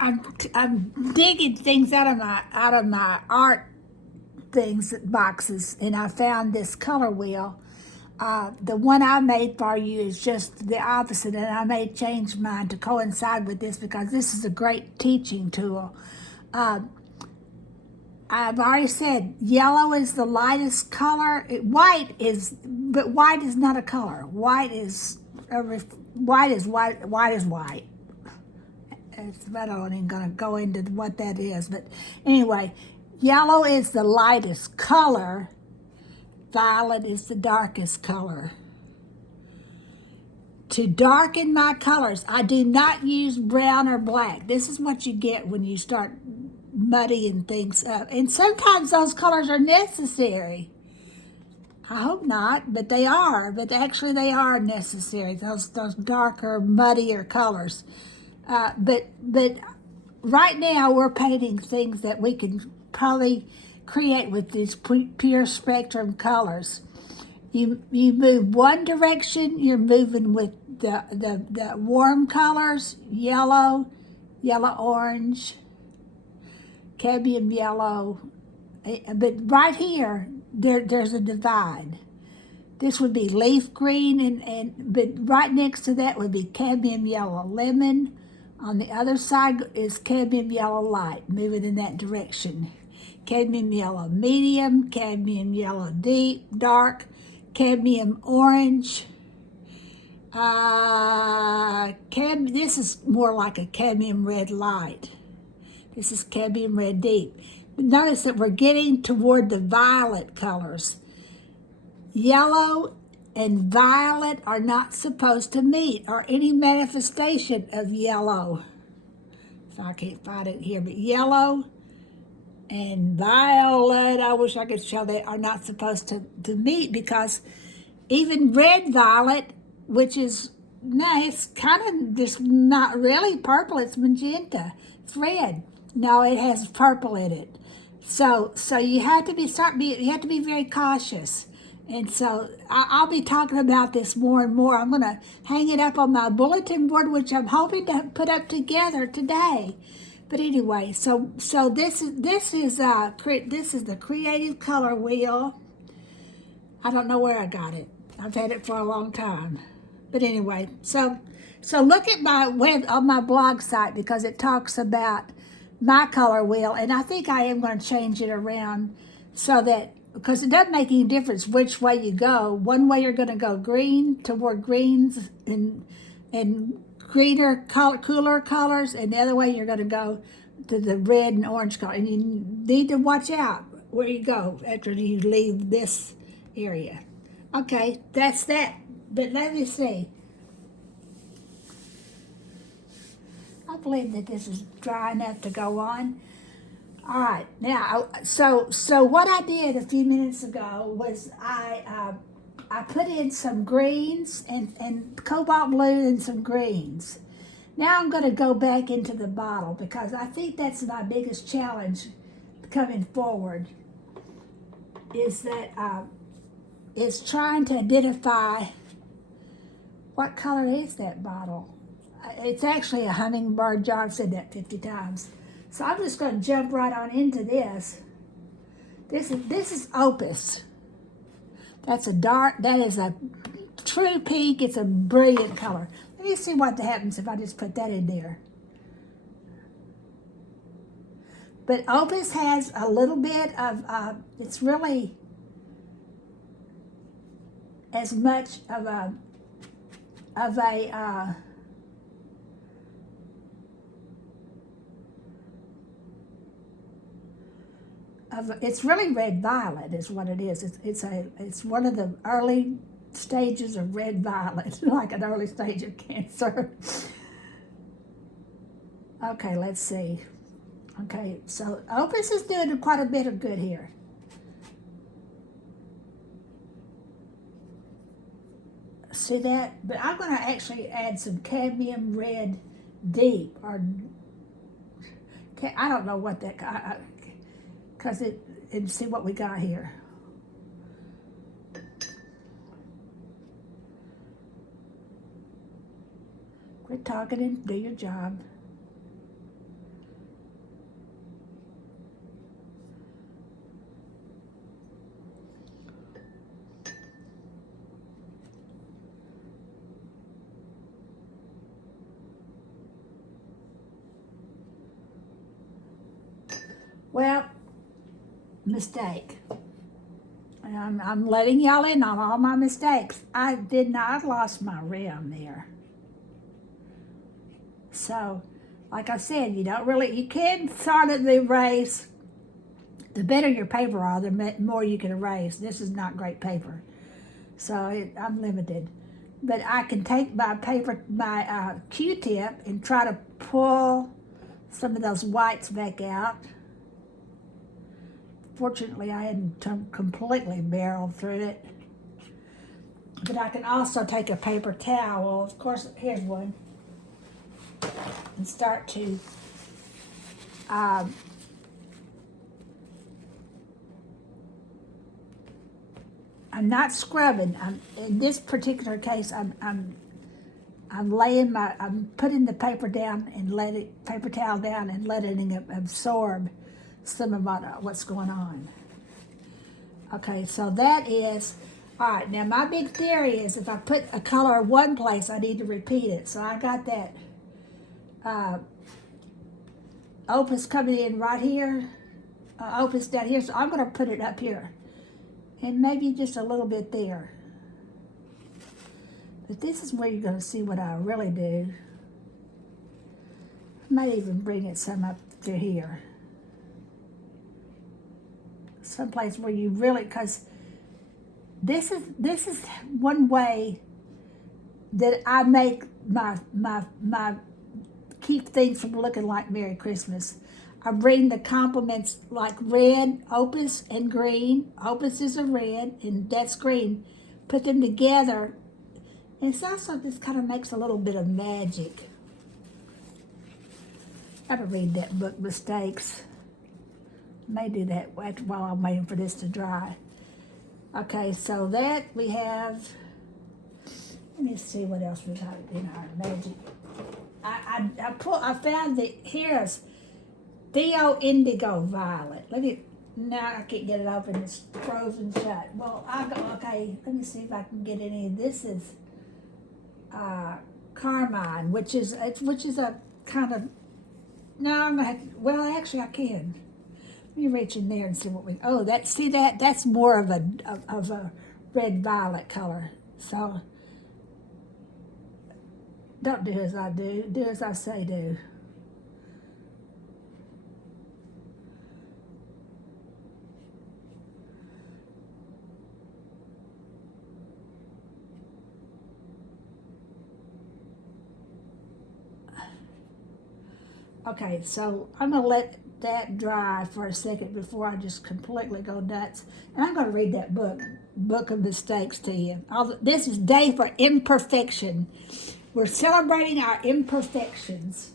I'm digging things out of my art things boxes, and I found this color wheel. The one I made for you is just the opposite, and I may change mine to coincide with this because this is a great teaching tool. Uh, I've already said yellow is the lightest color. White is, but white is not a color. White is white is white. White is white. I don't even gonna go into what that is, but anyway, yellow is the lightest color. Violet is the darkest color. To darken my colors, I do not use brown or black. This is what you get when you start muddying things up. And sometimes those colors are necessary. I hope not, but they are. But actually, they are necessary. Those darker, muddier colors. But right now we're painting things that we can probably create with these pure spectrum colors. You move one direction, you're moving with the warm colors, yellow, yellow orange, cadmium yellow. But right here, there's a divide. This would be leaf green, but right next to that would be cadmium yellow lemon. On the other side is cadmium yellow light, moving in that direction. Cadmium yellow medium, cadmium yellow deep, dark, cadmium orange. This is more like a cadmium red light. This is cadmium red deep. Notice that we're getting toward the violet colors. Yellow and violet are not supposed to meet, or any manifestation of yellow. So I can't find it here, but yellow and violet, I wish I could show that, are not supposed to meet, because even red violet, which is nice, kind of just not really purple, it's magenta, it's red. No, it has purple in it. So you have to you have to be very cautious. And so I'll be talking about this more and more. I'm going to hang it up on my bulletin board, which I'm hoping to put up together today. But anyway, so this is the creative color wheel. I don't know where I got it. I've had it for a long time. But anyway, so look at my web on my blog site, because it talks about my color wheel, and I think I am going to change it around so that, because it doesn't make any difference which way you go. One way you're going to go green toward greens and greener cooler colors, and the other way you're going to go to the red and orange color. And you need to watch out where you go after you leave this area. Okay, that's that. But let me see. I believe that this is dry enough to go on. All right, now, so what I did a few minutes ago was I put in some greens and cobalt blue and some greens. Now I'm going to go back into the bottle, because I think that's my biggest challenge coming forward, is that is trying to identify what color is that bottle. It's actually a hummingbird jar. I've said that 50 times. So I'm just going to jump right on into this. This is Opus. That is a true pink. It's a brilliant color. Let me see what happens if I just put that in there. But Opus has a little bit of, it's really as much of a it's really red violet is what it is. It's one of the early stages of red violet, like an early stage of cancer. Okay, let's see. Okay, so Opus is doing quite a bit of good here. See that? But I'm going to actually add some cadmium red deep, or I don't know what that, because and see what we got here. Quit talking and do your job. Well, mistake. I'm letting y'all in on all my mistakes. I lost my rim there. So, like I said, you can sort of erase. The better your paper are, the more you can erase. This is not great paper. So I'm limited. But I can take my Q-tip and try to pull some of those whites back out. Fortunately, I hadn't completely barreled through it. But I can also take a paper towel, of course, here's one, and start to I'm not scrubbing. In this particular case, I'm putting the paper down and paper towel down and letting it absorb some of what's going on. Okay, so that is, all right, now my big theory is if I put a color one place, I need to repeat it. So I got that opus coming in right here, opus down here, so I'm gonna put it up here. And maybe just a little bit there. But this is where you're gonna see what I really do. I might even bring it some up to here. Someplace where you really, because this is one way that I make my keep things from looking like Merry Christmas. I bring the complements like red, opus, and green. Opus is a red, and that's green. Put them together, and it's also just kind of makes a little bit of magic. Gotta read that book, Mistakes. May do that while I'm waiting for this to dry. Okay, so that we have. Let me see what else we got in our magic. I found that here's Theo Indigo Violet. Now I can't get it open, it's frozen shut. Well, okay, let me see if I can get any. This is Carmine, which is a kind of, no, I'm gonna have to, well, actually I can. Let me reach in there and see what that's more of a red violet color. So don't do as I do, do as I say do. Okay, so I'm gonna let that dry for a second before I just completely go nuts. And I'm gonna read that Book of Mistakes to you. This is Day for Imperfection. We're celebrating our imperfections.